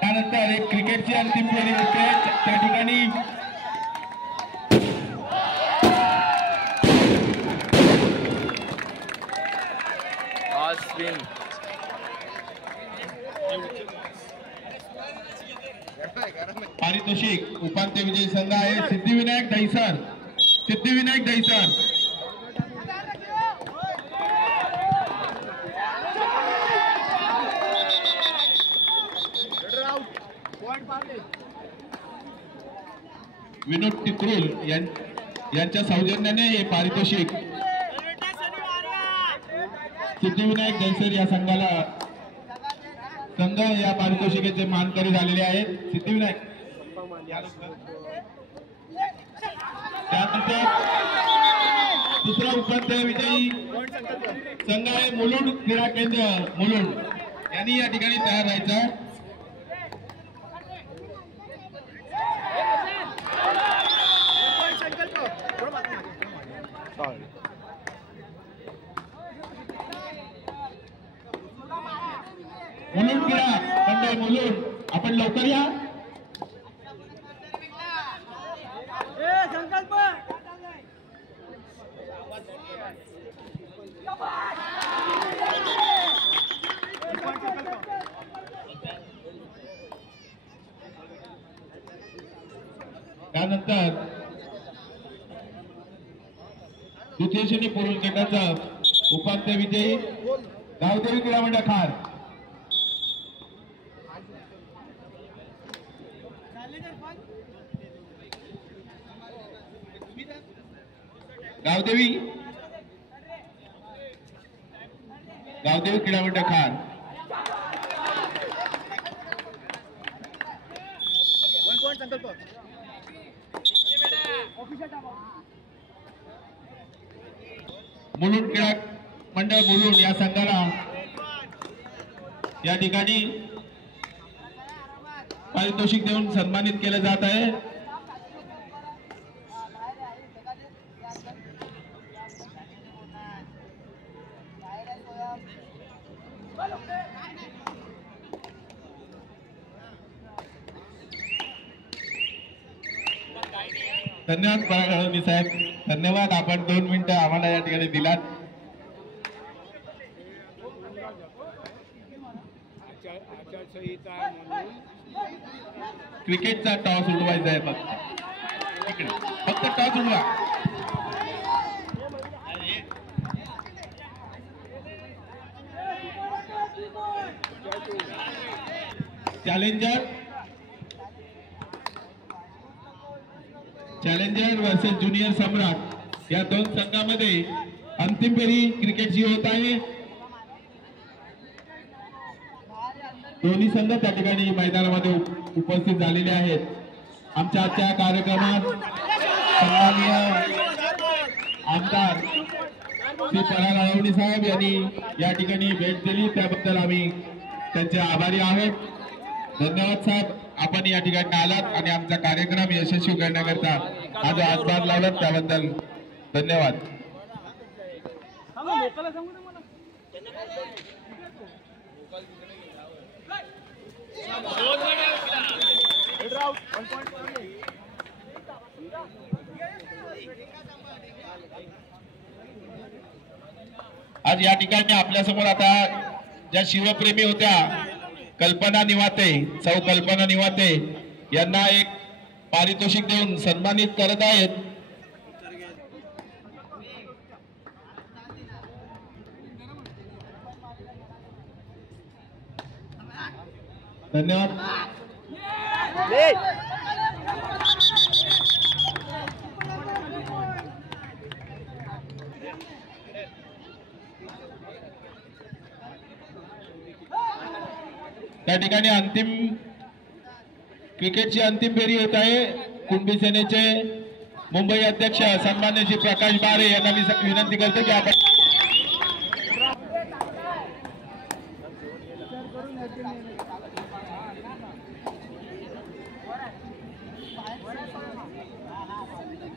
त्यानंतर एक क्रिकेटची अंतिम फेरी होते त्या ठिकाणी पारितोषिक उपांत्य विजयी संघ आहे सिद्धिविनायक दहिसर. सिद्धिविनायक दहिसर विनोद टिकरुल यांच्या सौजन्याने हे पारितोषिक सिद्धिविनायक दहिसर या संघाला संघ या पारितोषिकाचे मानकरी झालेले आहेत. सिद्धिविनायक त्यानंतर दुसरा उपांत्य विजयी संघ आहे मुलुंड क्रीडा केंद्र मुलुंड यांनी या ठिकाणी तयार राहायचं. मुलुंड क्रीडा मंडळ मुलुंड आपण लवकर या. त्यानंतर द्वितीय श्रेणी पुरुष गटाचा उपांत्य विजयी गावदेवी क्रीडा मंडळ खार. गावदेवी क्रीडा मंडळ खार. मुलुंड क्रीडा मंडळ मुलुंड या संघाला या ठिकाणी पारितोषिक देऊन सन्मानित केले जात आहे. धन्यवाद बाळगणी साहेब, धन्यवाद. आपण 2 मिनिटं आम्हाला या ठिकाणी दिलात. क्रिकेटचा टॉस उडवायचा आहे फक्त टॉस उडवा. चॅलेंजर वर्सेस ज्युनियर सम्राट या 2 संघांमध्ये अंतिम फेरी क्रिकेटची होत आहे. दोन्ही संघ त्या ठिकाणी मैदानामध्ये उपस्थित झालेले आहेत. आमच्या आजच्या कार्यक्रमात सन्माननीय आमदार श्री पराग अळवणी साहेब यांनी या ठिकाणी भेट दिली, त्याबद्दल आम्ही त्यांचे आभारी आहोत. धन्यवाद साहेब, आपण या ठिकाणी आलात आणि आमचा कार्यक्रम यशस्वी करण्याकरता आज हातभार लावलात, त्याबद्दल धन्यवाद. आज या ठिकाणी आपल्या समोर आता ज्या शिवप्रेमी होत्या कल्पना निवाते, सौ कल्पना निवाते यांना एक पारितोषिक देऊन सन्मानित करत आहेत. धन्यवाद. त्या ठिकाणी अंतिम क्रिकेटची अंतिम फेरी होत आहे. कुणबी सेनेचे मुंबई अध्यक्ष सन्मान्य श्री प्रकाश बारे यांना मी विनंती करतो की आपण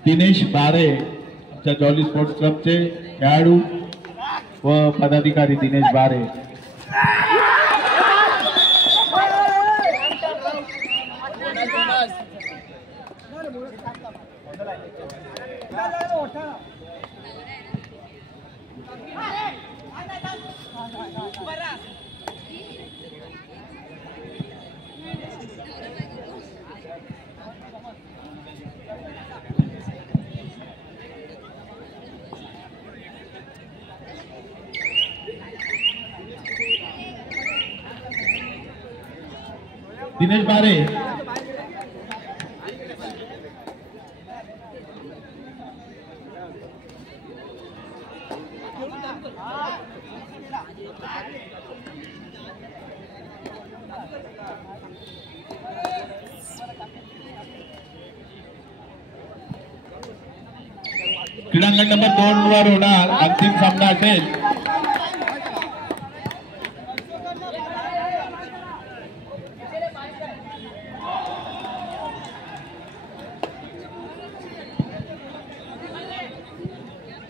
दिनेश बारे आमच्या जॉली स्पोर्ट्स क्लबचे खेळाडू व पदाधिकारी दिनेश बारे दिनेश बारे, क्रीडांगण नंबर 2 वर होणार अंतिम सामना असेल.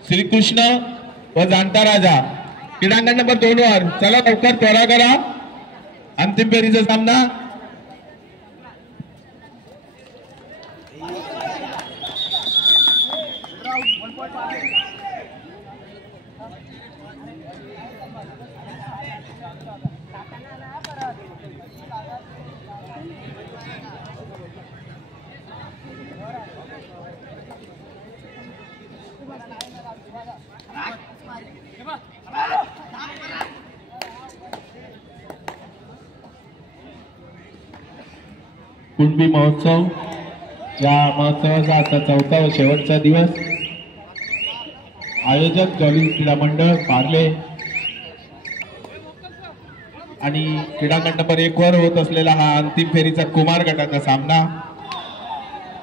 श्रीकृष्ण व जाणता राजा क्रीडांगण नंबर 2 वर. चला लवकर त्वरा करा, अंतिम फेरीचा सामना. कुणबी महोत्सव, या महोत्सवाचा आता 4था व शेवटचा दिवस. आयोजक जॉली क्रीडा मंडळ पार्ले आणि क्रीडांगण नंबर 1 वर होत असलेला हा अंतिम फेरीचा कुमार गटाचा सामना.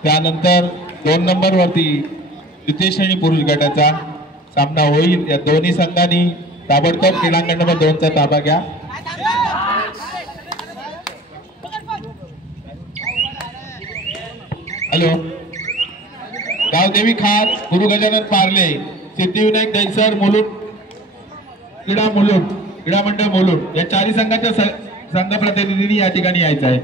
त्यानंतर 2 नंबर वरती द्वितीय श्रेणी पुरुष गटाचा सामना होईल. या दोन्ही संघांनी ताबडतोब क्रीडांगण नंबर 2 चा ताबा घ्या. हॅलो, गावदेवी खार, गुरु गजानन पार्ले, सिद्धिविनायक दैसर, मुलुंड क्रीडा मंडळ मुलुंड या चारही संघाच्या संघ प्रतिनिधींनी या ठिकाणी यायचं आहे.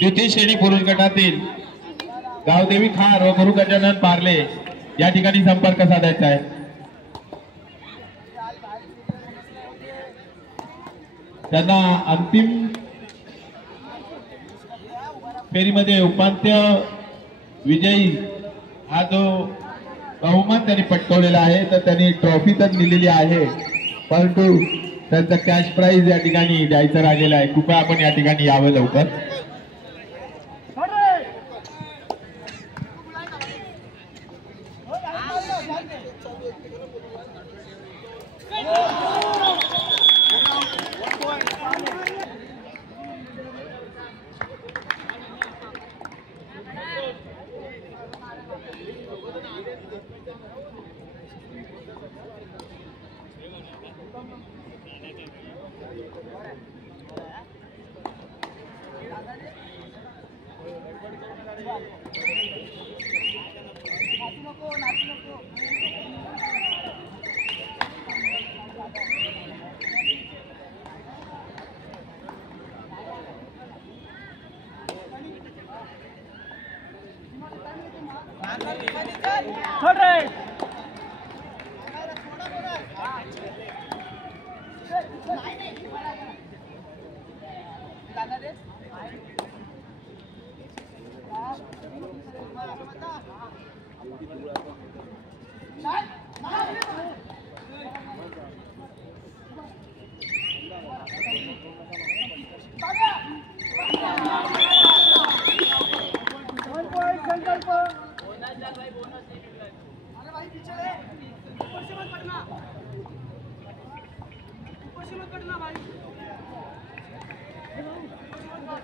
द्वितीय श्रेणी पुरुष गटातील गावदेवी खार व गुरु गजानन पार्ले या ठिकाणी संपर्क साधायचा आहे. त्यांना अंतिम फेरीमध्ये उपांत्य विजयी हा जो बहुमान त्यांनी पटकावलेला आहे, तर त्यांनी ट्रॉफी तर दिलेली आहे, परंतु त्यांचा कॅश प्राइज या ठिकाणी द्यायचं राहिलेलं आहे. कृपया आपण या ठिकाणी यावं लवकर.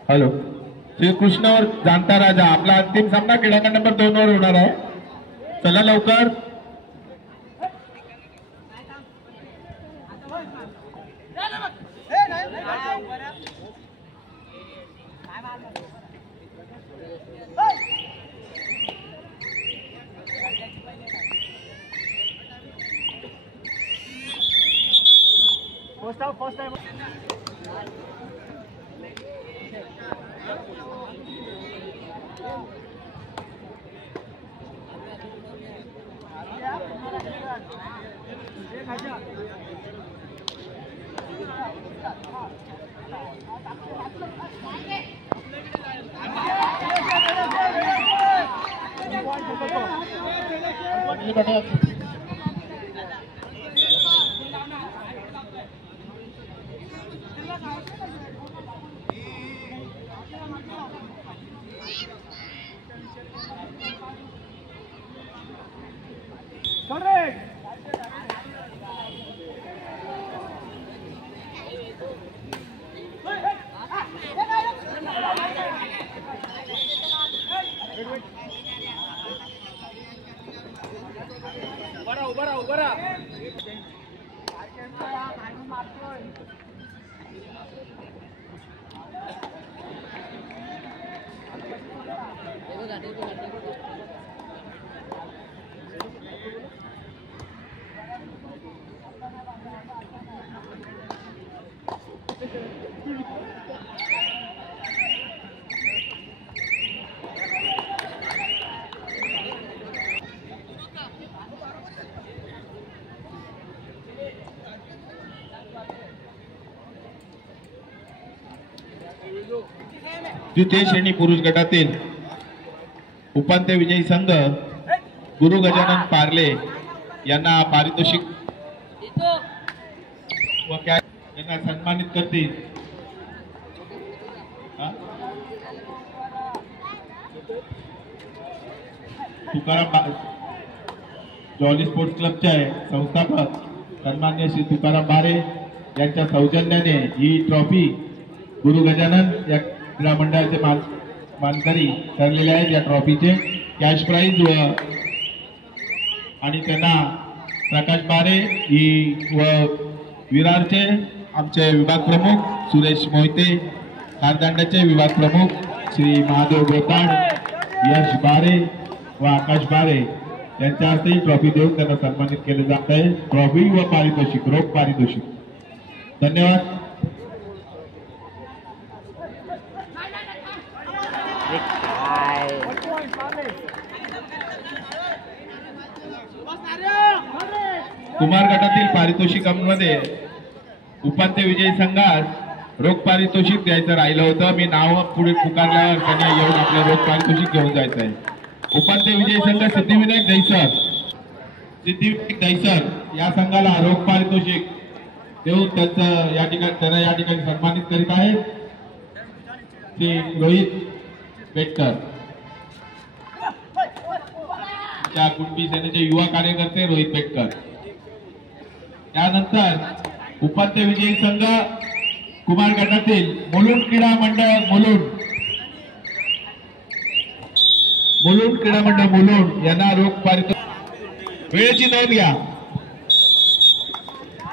हॅलो, श्रीकृष्ण और जाणता राजा आपला अंतिम सामना क्रीडांगण नंबर 2 वर होणार आहे. चला लवकर. द्वितीय श्रेणी पुरुष गटातील उपांत्य विजयी संघ गुरु गजानन पार्ले यांना पारितोषिक व यांना सन्मानित करतील। तुकाराम जॉली स्पोर्ट्स क्लबचे संस्थापक सन्मान्य श्री तुकाराम बारे यांच्या सौजन्याने ही ट्रॉफी गुरु गजानन या क्रीडा मंडळाचे मानकरी ठरलेले आहेत। या ट्रॉफीचे कॅश प्राइज आणि त्यांना प्रकाश बारे ही व विरारचे आमचे विभाग प्रमुख सुरेश मोहिते, खारदांड्याचे विभाग प्रमुख श्री महादेव गोताड, यश बारे व आकाश बारे यांच्या हस्ते ट्रॉफी देऊन त्यांना सन्मानित केले जात आहे। ट्रॉफी व पारितोषिक रोख पारितोषिक। धन्यवाद। कुमार गटातील पारितोषिकांमध्ये उपांत्य विजयी संघास रोख पारितोषिक द्यायचं राहिलं होतं। मी नाव पुढे पुकारल्यावर त्यांनी येऊन आपलं रोख पारितोषिक घेऊन जायचं आहे। उपांत्य विजयी संघ सिद्धिविनायक दैसर या संघाला रोख पारितोषिक देऊन त्यांना या ठिकाणी सन्मानित करीत आहेत ते रोहित बेटकर, त्या कुणबी सेनेचे युवा कार्यकर्ते रोहित बेटकर। त्यानंतर उपांत्य विजयी संघ कुमार गटातील मुलुंड क्रीडा मंडळ मुलुंड यांना रोख पारितोषिक। वेळेची नोंद घ्या।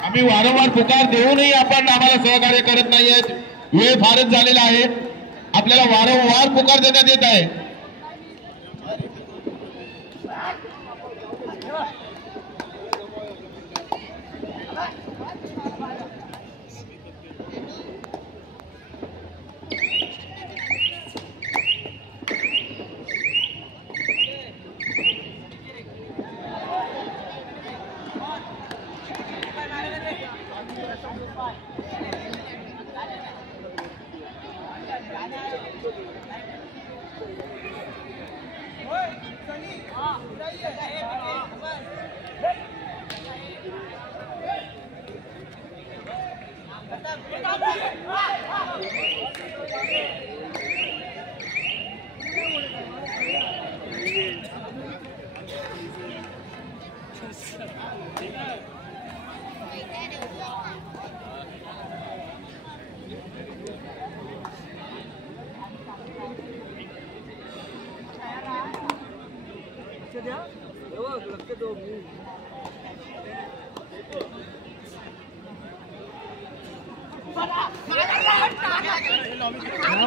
आम्ही वारंवार पुकार देऊनही आपण आम्हाला सहकार्य करत नाहीयेत। वेळ फारच झालेला आहे। आपल्याला वारंवार पुकार देण्यात येत आहे।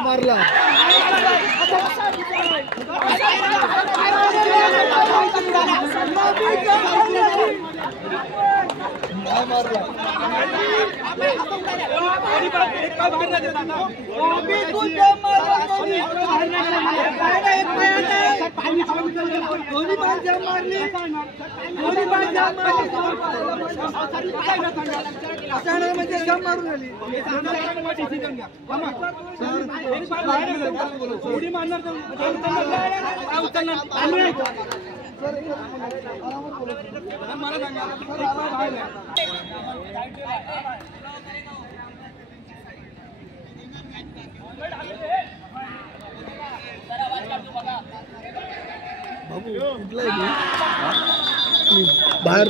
मारला बाहेर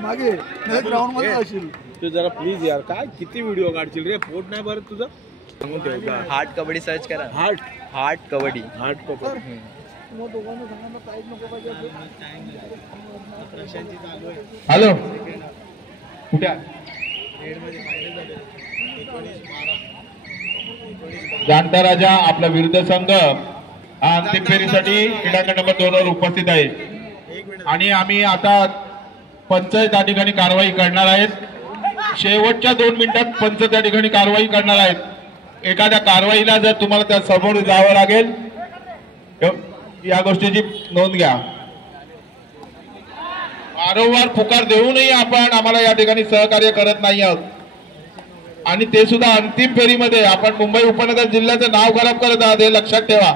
मागे ग्राउंड मध्ये असेल तू जरा प्लीज यार काय किती व्हिडिओ काढशील रे पोट नाही भरत तुझं सांगून ठेव का हार्ट कबड्डी सर्च करा हार्ट कबड्डी हॅलो कुठे जाणता राजा आपला विरुद्ध संघ अंतिम फेरीसाठी क्रीडांगण नंबर 2 वर उपस्थित आहे आणि आम्ही आता पंच त्या ठिकाणी कारवाई करणार आहेत। शेवटच्या 2 मिनिटात पंच त्या ठिकाणी कारवाई करणार आहेत। एखाद्या कारवाईला जर तुम्हाला त्या समोर जावं लागेल या गोष्टीची नोंद घ्या। वारंवार पुकार देऊनही आपण आम्हाला या ठिकाणी सहकार्य करत नाही आहोत आणि ते सुद्धा अंतिम फेरीमध्ये आपण मुंबई उपनगर जिल्ह्याचं नाव खराब करत आहात हे लक्षात ठेवा।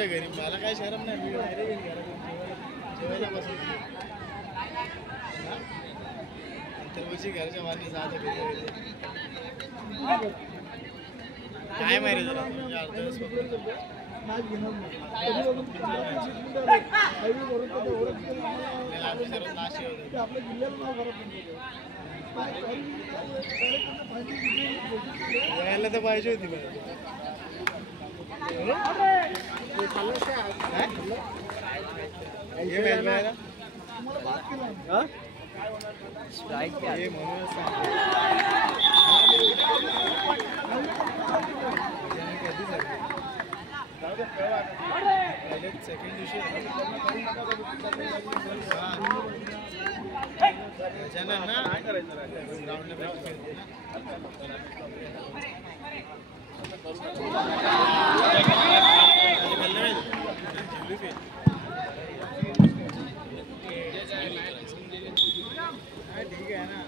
घरी मला काय शरम नाही जेवायला बसून घरच्या मागे जात काय माहिती जरा यायला तर पाहिजे होती सेकंड दिवशी ना काय करायचं ठीक आहे ना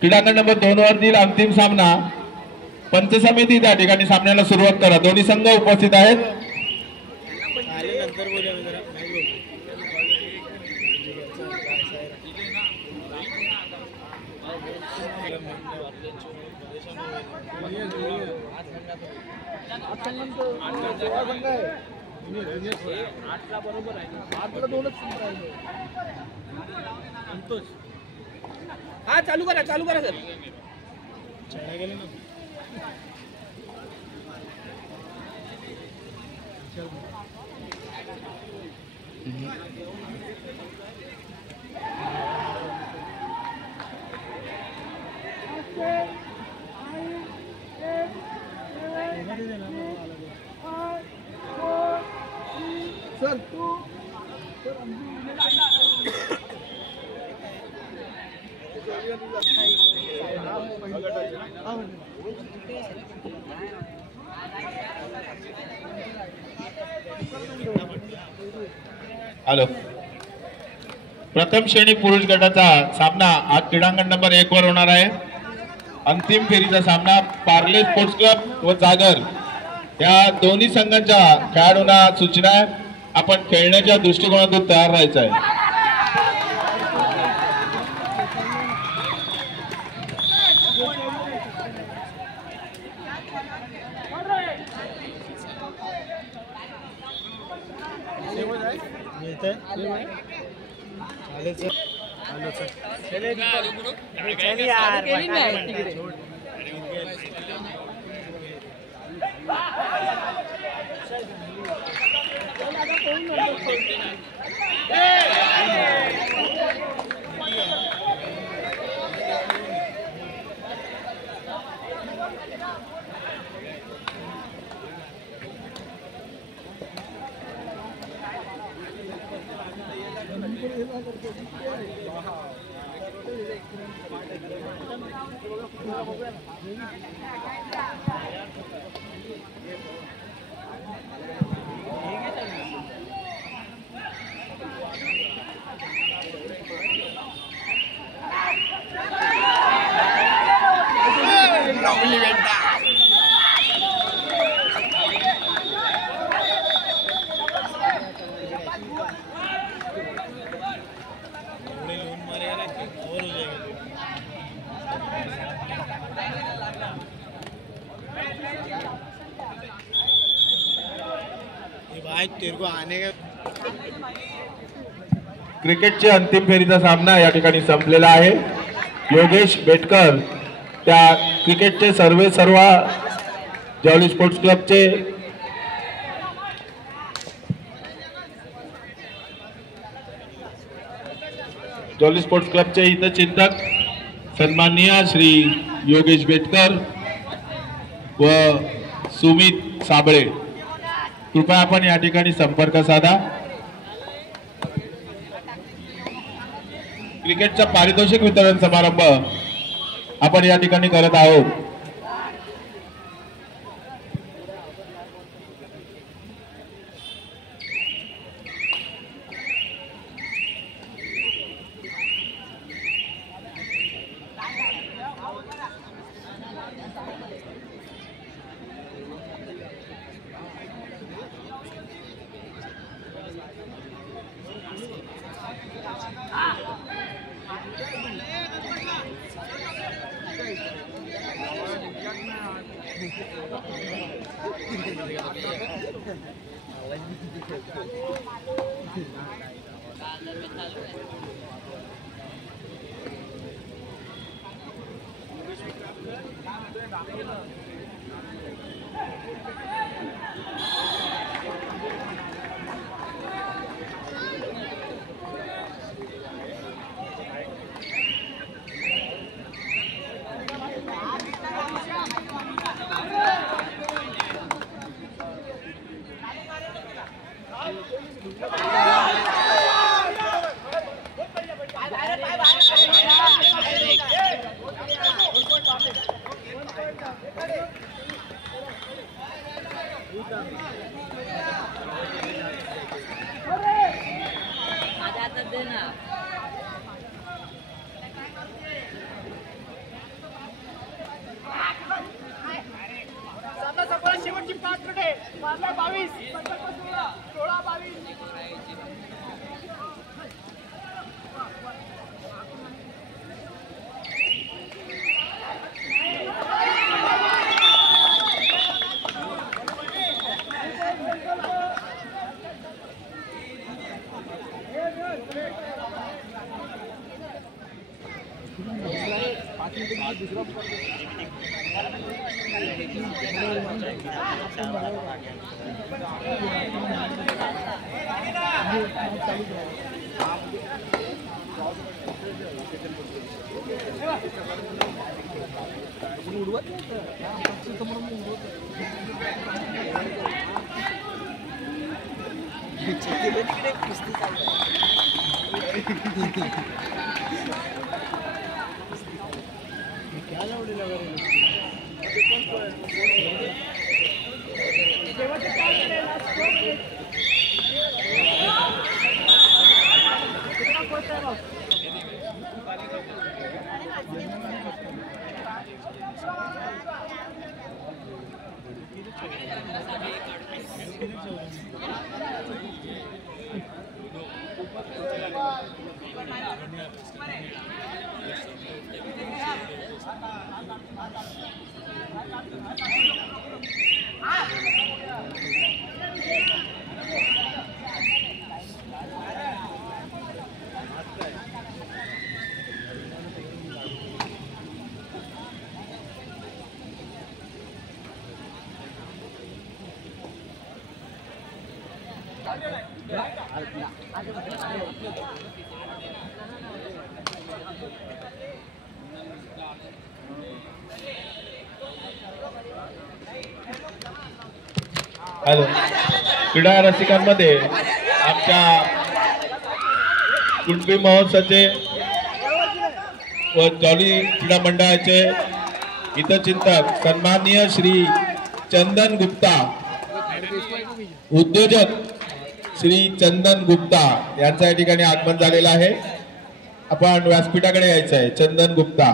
क्रीडांगण नंबर 2 वरील अंतिम सामना पंच समिती त्या ठिकाणी सामन्याला सुरुवात करा। दोन्ही संघ उपस्थित आहेत। हा चालू करा सर सर तू हॅलो प्रथम श्रेणी पुरुष गटाचा सामना आज क्रीडांगण नंबर 1 वर होणार आहे। अंतिम फेरीचा सामना पार्ले स्पोर्ट्स क्लब व जागर या दोन्ही संघांच्या खेळाडूंना सूचना आहे आपण खेळण्याच्या दृष्टिकोनातून तयार राहायचं आहे। होत आहे क्रिकेटचे अंतिम फेरीचा सामना या ठिकाणी संपलेला आहे. योगेश बेटकर त्या क्रिकेटचे सर्व जवळी स्पोर्ट्स क्लबचे हितचिंतक सन्माननीय श्री योगेश बेटकर व सुमित साबळे, कृपया आपण या ठिकाणी संपर्क साधा. क्रिकेटचा पारितोषिक वितरण समारंभ आपण या ठिकाणी करत आहोत. शेवटची 5 मिनिटे 22 16 22 Thank you. हॅलो, क्रीडा रसिकांमध्ये आमच्या कुणबी महोत्सवाचे व जॉली क्रीडा मंडळाचे हितचिंतक सन्माननीय श्री चंदन गुप्ता, उद्योजक श्री चंदन गुप्ता यांच्या या ठिकाणी आगमन झालेलं आहे. आपण व्यासपीठाकडे यायचं आहे. चंदन गुप्ता.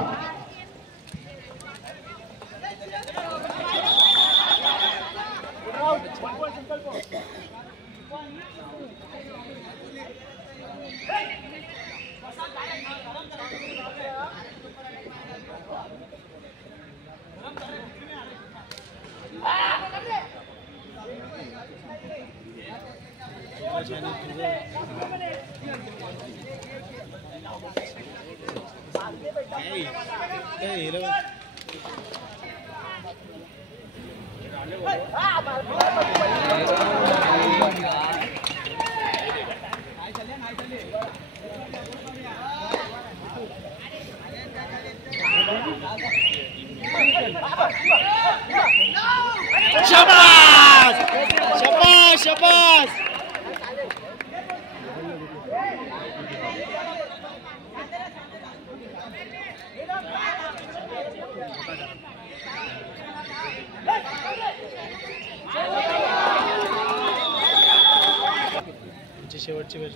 शाबाश शाबाश शाबाश. शेवटची वेळ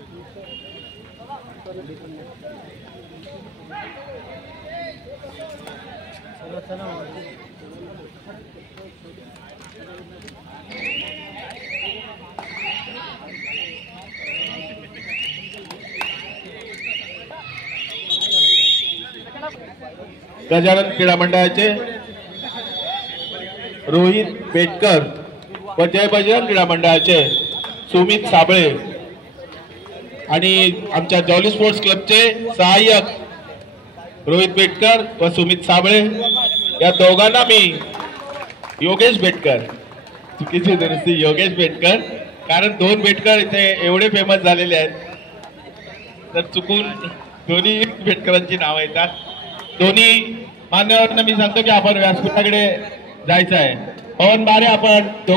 गजानन क्रीडा मंडळाचे रोहित बेटकर व जय बजरंग क्रीडा मंडळाचे सुमित साबळे आणि आमच्या जॉली स्पोर्ट्स क्लबचे सहाय्यक रोहित बेटकर व सुमित साबळे या दोघांना मी योगेश बेटकर, चुकीची दुरुस्ती, योगेश बेटकर, कारण दोन बेटकर इथे एवढे फेमस झालेले आहेत तर चुकून दोन्ही बेटकरांची नावं येतात. दोन्ही मान्यवरांना मी सांगतो की आपण व्यासपीठाकडे जायचं आहे. पवन बारे आपण